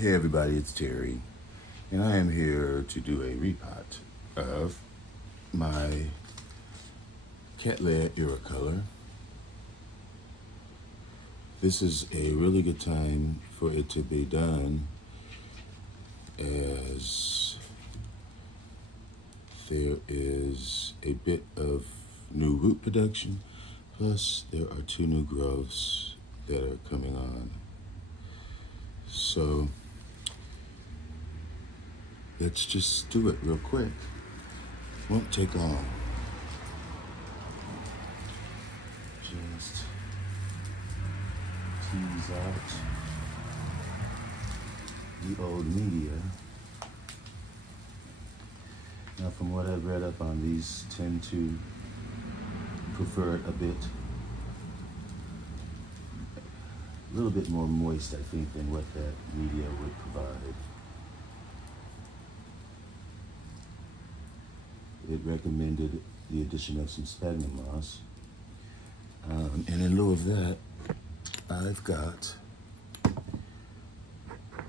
Hey everybody, it's Terry, and I am here to do a repot of my Cattleya era color. This is a really good time for it to be done, as there is a bit of new root production, plus there are 2 new growths that are coming on. So let's just do it real quick. Won't take long. Just tease out the old media. Now, from what I've read up on, these tend to prefer it a little bit more moist, I think, than what that media would provide. It recommended the addition of some sphagnum moss. And in lieu of that, I've got,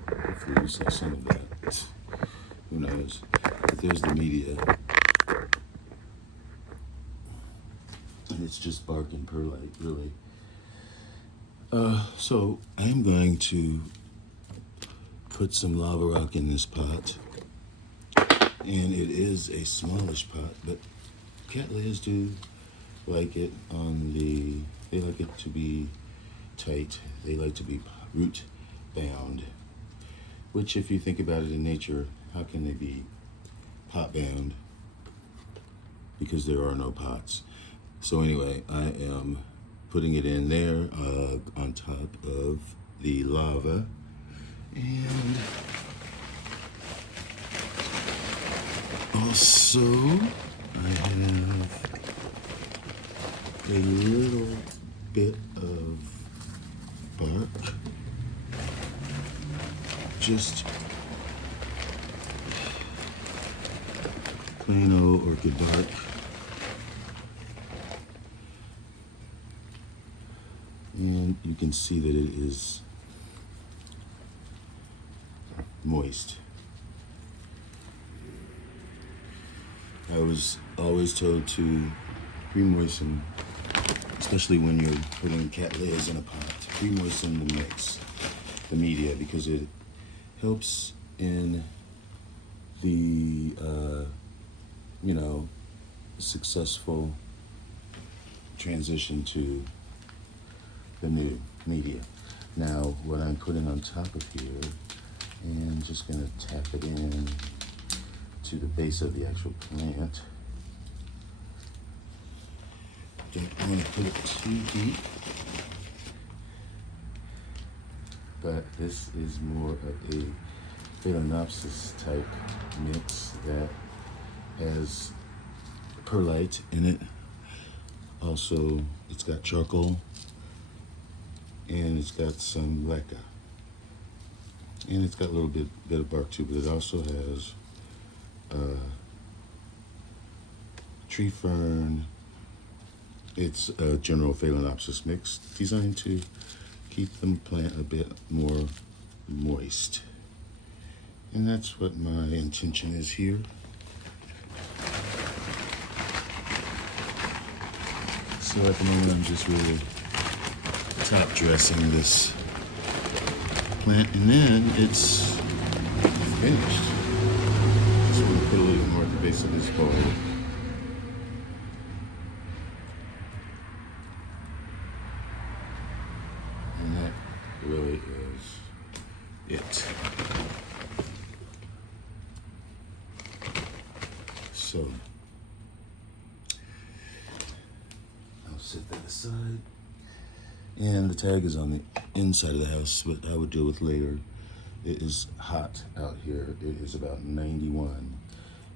hopefully you saw some of that, who knows, but there's the media. And it's just bark and perlite, really. So I'm going to put some lava rock in this pot. And it is a smallish pot, but Cattleyas do like it they like it to be tight. They like to be root bound, which, if you think about it in nature, how can they be pot bound? Because there are no pots. So anyway, I am putting it in there on top of the lava, and also I have a little bit of bark, just plain old orchid bark. And you can see that it is moist. I was always told to pre-moisten, especially when you're putting Cattleyas in a pot, pre-moisten the mix, the media, because it helps in the, successful transition to the new media. Now, what I'm putting on top of here, and just gonna tap it in to the base of the actual plant. Don't want to put it too deep, but this is more of a Phalaenopsis type mix that has perlite in it. Also, it's got charcoal, and it's got some leca, and it's got a little bit of bark too, but it also has tree fern. It's a general Phalaenopsis mix designed to keep the plant a bit more moist. And that's what my intention is here. So at the moment, I'm just really top dressing this plant, and then it's finished. Just want to put a little more at the base of this bowl. And that really is it. So I'll set that aside. And the tag is on the inside of the house, but I would deal with later. It is hot out here. It is about 91,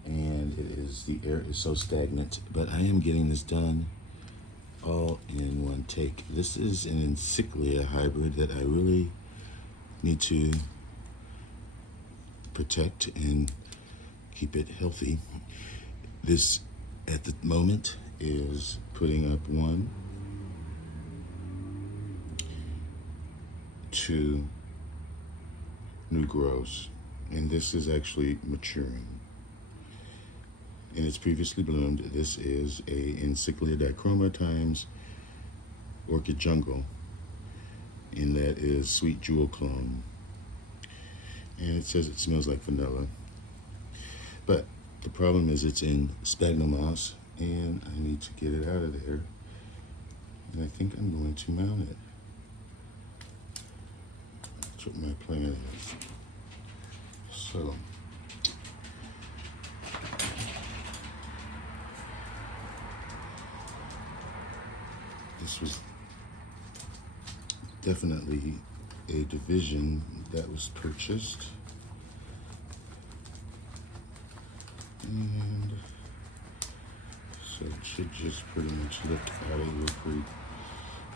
and the air is so stagnant, but I am getting this done all in one take. This is an Encyclia hybrid that I really need to protect and keep it healthy. This, at the moment, is putting up 1, 2, new growths. And this is actually maturing. And it's previously bloomed. This is a Encyclia dichroma times Orchid Jungle. And that is Sweet Jewel Clone. And it says it smells like vanilla. But the problem is it's in sphagnum moss, and I need to get it out of there. And I think I'm going to mount it. That's what my plan is. So, this was definitely a division that was purchased. And so it should just pretty much lift out of here pretty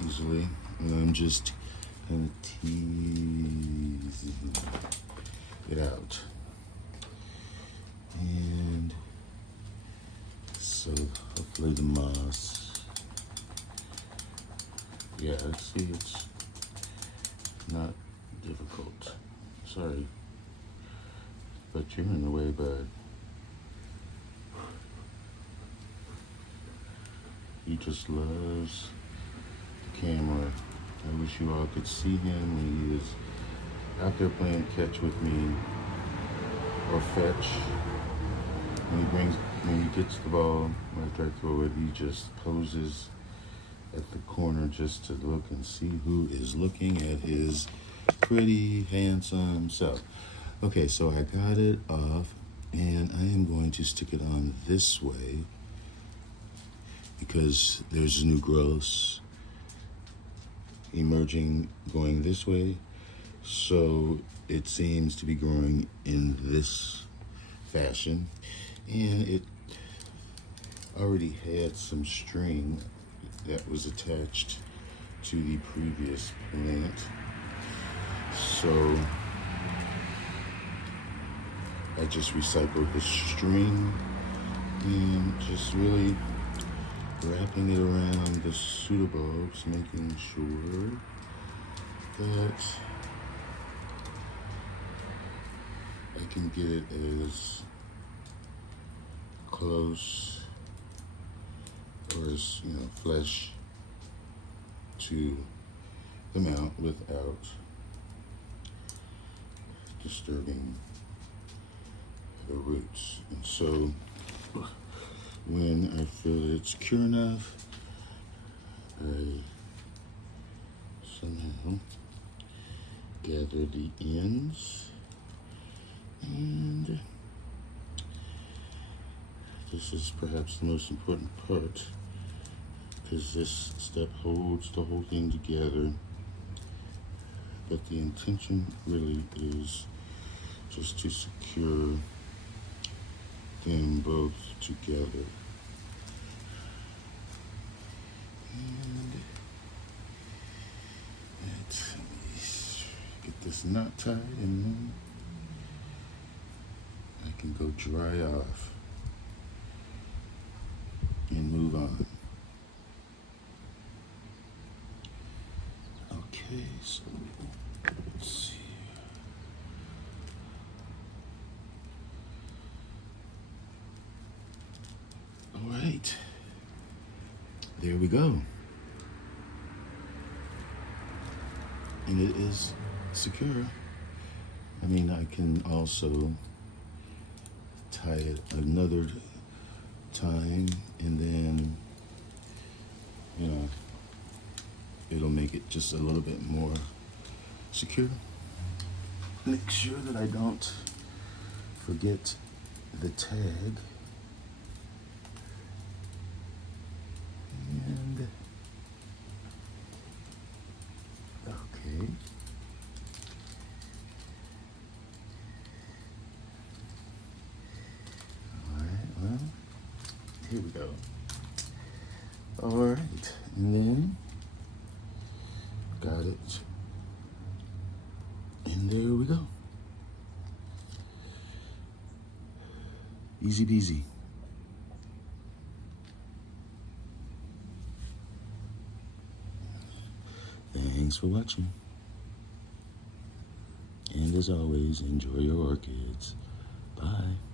easily. And I'm just kind of teasing it out. And so hopefully the moss, yeah, see, it's not difficult. Sorry, but you're in the way, bud. He just loves the camera. I wish you all could see him when he is out there playing catch with me or fetch. When he gets the ball after I throw it, he just poses at the corner just to look and see who is looking at his pretty handsome self. Okay, so I got it off, and I am going to stick it on this way because there's new growths emerging going this way. So it seems to be growing in this fashion, and it already had some string that was attached to the previous plant. So I just recycled the string and just really wrapping it around the pseudobulbs, making sure that I can get it as close or as, flesh to the mount without disturbing the roots. And so when I feel it's secure enough, I somehow gather the ends, and this is perhaps the most important part because this step holds the whole thing together. But the intention really is just to secure them both together. And let me get this knot tied, and then I can go dry off and move on. Okay, so let's see. All right, there we go. And it is secure. I mean, I can also tie it another time, and then, it'll make it just a little bit more secure. Make sure that I don't forget the tag. And okay. All right, well, here we go. All right, and then got it. And there we go. Easy peasy. Thanks for watching. And as always, enjoy your orchids. Bye.